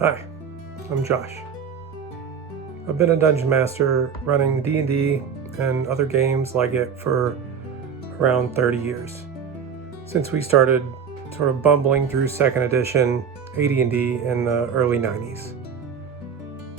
Hi, I'm Josh. I've been a Dungeon Master running D&D and other games like it for around 30 years. Since we started sort of bumbling through 2nd edition AD&D in the early 90s.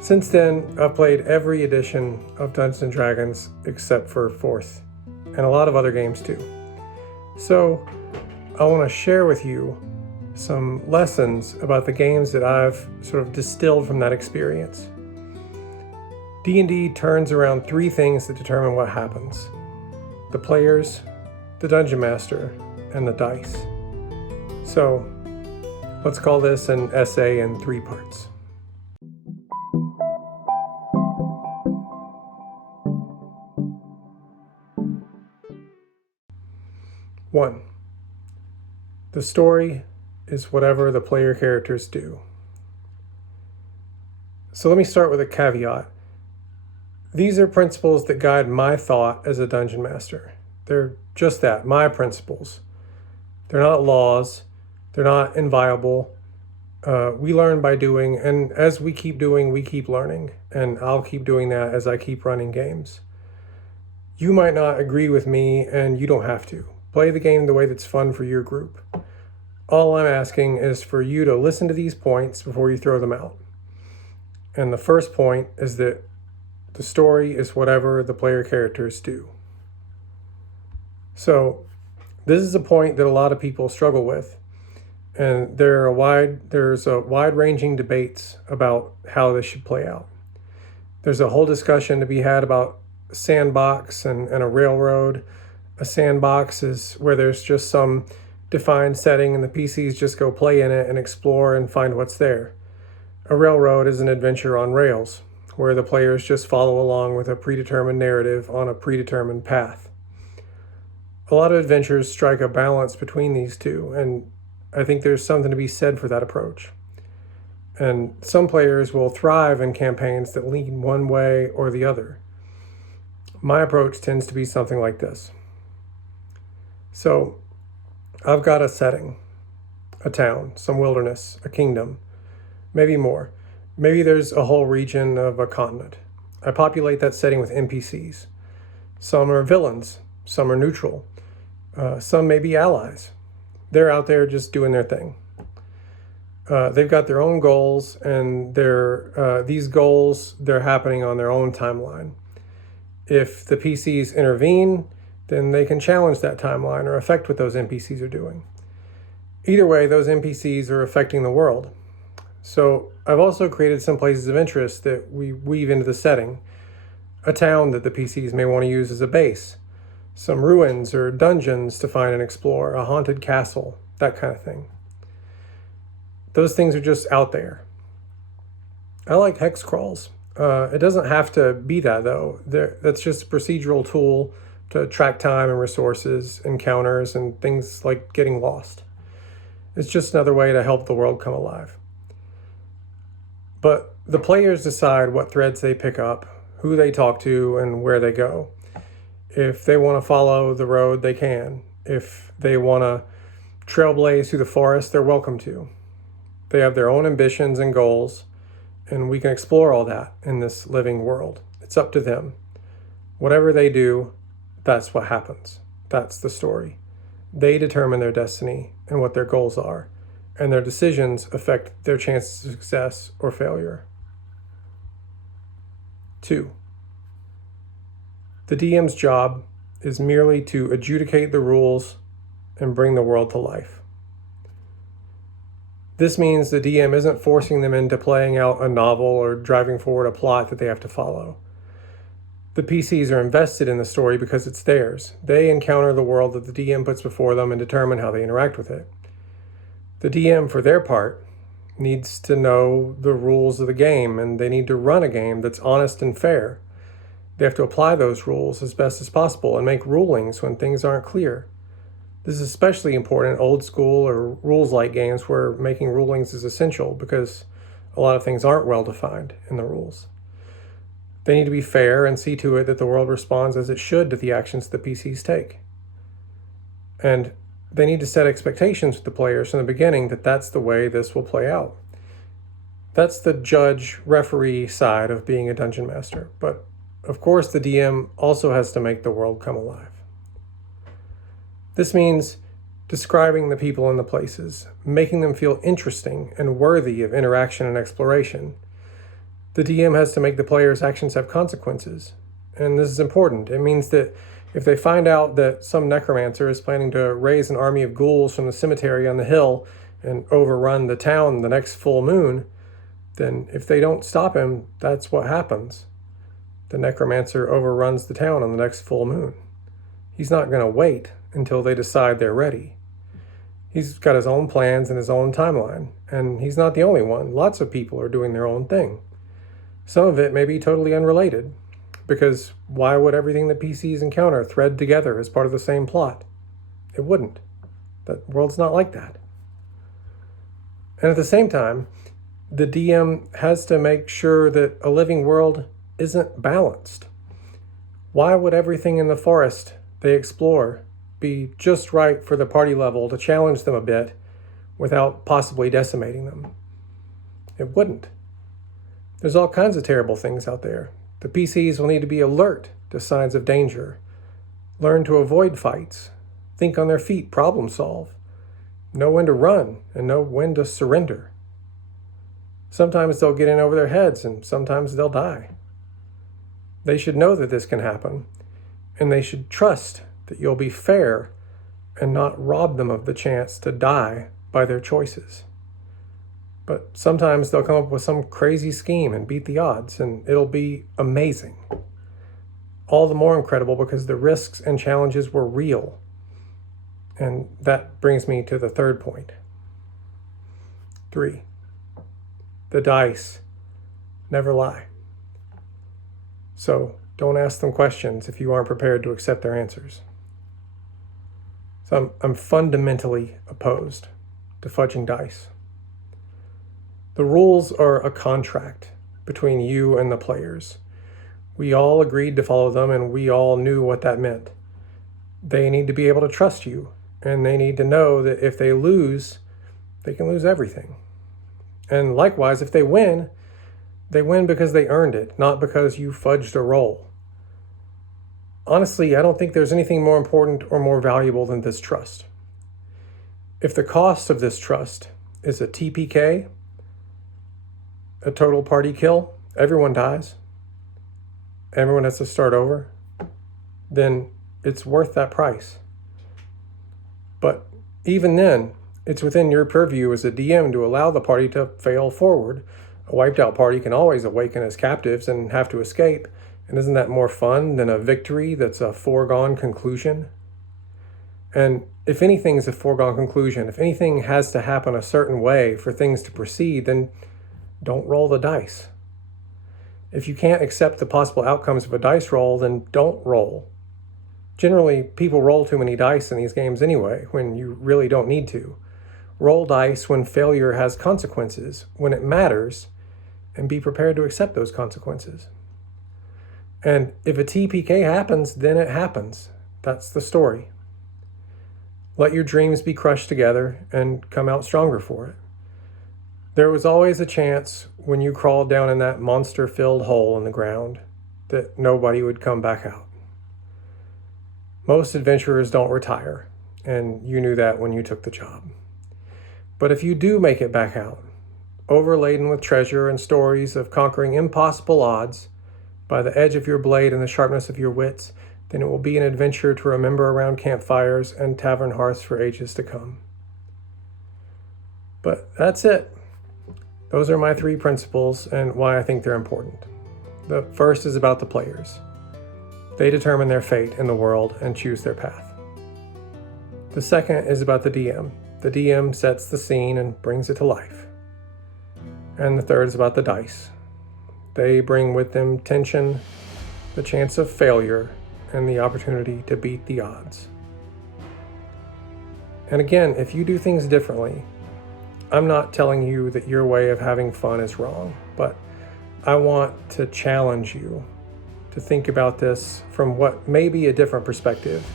Since then, I've played every edition of Dungeons & Dragons except for 4th, and a lot of other games too. So, I want to share with you some lessons about the games that I've sort of distilled from that experience. D&D turns around 3 things that determine what happens: the players, the Dungeon Master, and the dice. So, let's call this an essay in 3 parts. One, the story is whatever the player characters do. So let me start with a caveat. These are principles that guide my thought as a Dungeon Master. They're just that, my principles. They're not laws. They're not inviolable. We learn by doing, and as we keep doing, we keep learning. And I'll keep doing that as I keep running games. You might not agree with me, and you don't have to. Play the game the way that's fun for your group. All I'm asking is for you to listen to these points before you throw them out. And the first point is that the story is whatever the player characters do. So this is a point that a lot of people struggle with. And there's a wide-ranging debates about how this should play out. There's a whole discussion to be had about sandbox and a railroad. A sandbox is where there's just some defined setting and the PCs just go play in it and explore and find what's there. A railroad is an adventure on rails, where the players just follow along with a predetermined narrative on a predetermined path. A lot of adventures strike a balance between these two, and I think there's something to be said for that approach. And some players will thrive in campaigns that lean one way or the other. My approach tends to be something like this. So, I've got a setting, a town, some wilderness, a kingdom, maybe more. Maybe there's a whole region of a continent. I populate that setting with NPCs. Some are villains, some are neutral, some may be allies. They're out there just doing their thing. They've got their own goals, and these goals, they're happening on their own timeline. If the PCs intervene, then they can challenge that timeline or affect what those NPCs are doing. Either way, those NPCs are affecting the world. So I've also created some places of interest that we weave into the setting. A town that the PCs may want to use as a base. Some ruins or dungeons to find and explore. A haunted castle, that kind of thing. Those things are just out there. I like hex crawls. It doesn't have to be that, though. That's just a procedural tool to track time and resources, encounters, and things like getting lost. It's just another way to help the world come alive. But the players decide what threads they pick up, who they talk to, and where they go. If they want to follow the road, they can. If they want to trailblaze through the forest, they're welcome to. They have their own ambitions and goals, and we can explore all that in this living world. It's up to them. Whatever they do, that's what happens. That's the story. They determine their destiny and what their goals are, and their decisions affect their chances of success or failure. 2. The DM's job is merely to adjudicate the rules and bring the world to life. This means the DM isn't forcing them into playing out a novel or driving forward a plot that they have to follow. The PCs are invested in the story because it's theirs. They encounter the world that the DM puts before them and determine how they interact with it. The DM, for their part, needs to know the rules of the game, and they need to run a game that's honest and fair. They have to apply those rules as best as possible and make rulings when things aren't clear. This is especially important in old school or rules-light games where making rulings is essential because a lot of things aren't well defined in the rules. They need to be fair and see to it that the world responds as it should to the actions the PCs take. And they need to set expectations with the players from the beginning that that's the way this will play out. That's the judge-referee side of being a dungeon master, but of course the DM also has to make the world come alive. This means describing the people and the places, making them feel interesting and worthy of interaction and exploration. The DM has to make the players' actions have consequences, and this is important. It means that if they find out that some necromancer is planning to raise an army of ghouls from the cemetery on the hill and overrun the town the next full moon, then if they don't stop him, that's what happens. The necromancer overruns the town on the next full moon. He's not going to wait until they decide they're ready. He's got his own plans and his own timeline, and he's not the only one. Lots of people are doing their own thing. Some of it may be totally unrelated, because why would everything that PCs encounter thread together as part of the same plot? It wouldn't. The world's not like that. And at the same time, the DM has to make sure that a living world isn't balanced. Why would everything in the forest they explore be just right for the party level to challenge them a bit without possibly decimating them? It wouldn't. There's all kinds of terrible things out there. The PCs will need to be alert to signs of danger, learn to avoid fights, think on their feet, problem solve, know when to run and know when to surrender. Sometimes they'll get in over their heads and sometimes they'll die. They should know that this can happen, and they should trust that you'll be fair and not rob them of the chance to die by their choices. But sometimes they'll come up with some crazy scheme and beat the odds, and it'll be amazing. All the more incredible because the risks and challenges were real. And that brings me to the third point. 3. The dice never lie. So don't ask them questions if you aren't prepared to accept their answers. So I'm fundamentally opposed to fudging dice. The rules are a contract between you and the players. We all agreed to follow them, and we all knew what that meant. They need to be able to trust you, and they need to know that if they lose, they can lose everything. And likewise, if they win because they earned it, not because you fudged a roll. Honestly, I don't think there's anything more important or more valuable than this trust. If the cost of this trust is a TPK, a total party kill, everyone dies, everyone has to start over, then it's worth that price. But even then, it's within your purview as a DM to allow the party to fail forward. A wiped out party can always awaken as captives and have to escape. And isn't that more fun than a victory that's a foregone conclusion? And if anything is a foregone conclusion, if anything has to happen a certain way for things to proceed, then don't roll the dice. If you can't accept the possible outcomes of a dice roll, then don't roll. Generally, people roll too many dice in these games anyway, when you really don't need to. Roll dice when failure has consequences, when it matters, and be prepared to accept those consequences. And if a TPK happens, then it happens. That's the story. Let your dreams be crushed together and come out stronger for it. There was always a chance when you crawled down in that monster-filled hole in the ground that nobody would come back out. Most adventurers don't retire, and you knew that when you took the job. But if you do make it back out, overladen with treasure and stories of conquering impossible odds by the edge of your blade and the sharpness of your wits, then it will be an adventure to remember around campfires and tavern hearths for ages to come. But that's it. Those are my 3 principles and why I think they're important. The first is about the players. They determine their fate in the world and choose their path. The second is about the DM. The DM sets the scene and brings it to life. And the third is about the dice. They bring with them tension, the chance of failure, and the opportunity to beat the odds. And again, if you do things differently, I'm not telling you that your way of having fun is wrong, but I want to challenge you to think about this from what may be a different perspective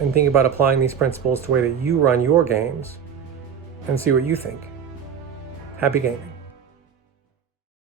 and think about applying these principles to the way that you run your games and see what you think. Happy gaming.